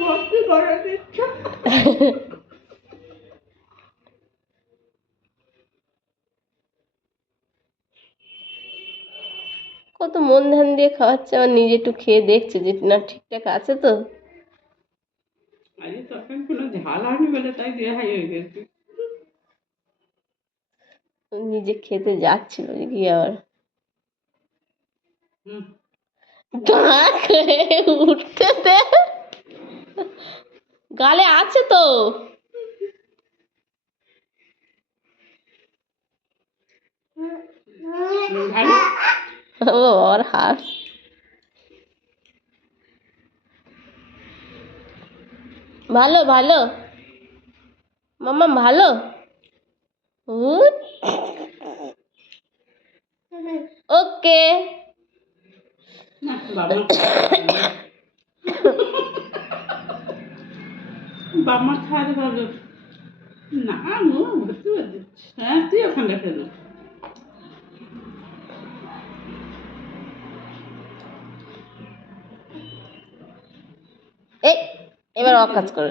ভর্তি করে দিচ্ছে। কত মন ধ্যান দিয়ে খাওয়াচ্ছে, আমার নিজে একটু খেয়ে দেখছে যে না ঠিকঠাক আছে তো। আজ তখন কোনো ঝাল হয়নি বলে তাই দেয়া হয়ে গেছে। নিজে খেতে যাচ্ছিল যে কি আবার হুম, উঠতে দে, গালে আছে তো। ভালো। ও ওর হাত ভালো ভালো মাম্মা ভালো। ওকে না বাবা বাবা খাওয়াতে পারবে না। ও ভর্তি করে দিচ্ছে। হ্যাঁ তুই ওখানে রেখে দে। এই এবার অকাজ করে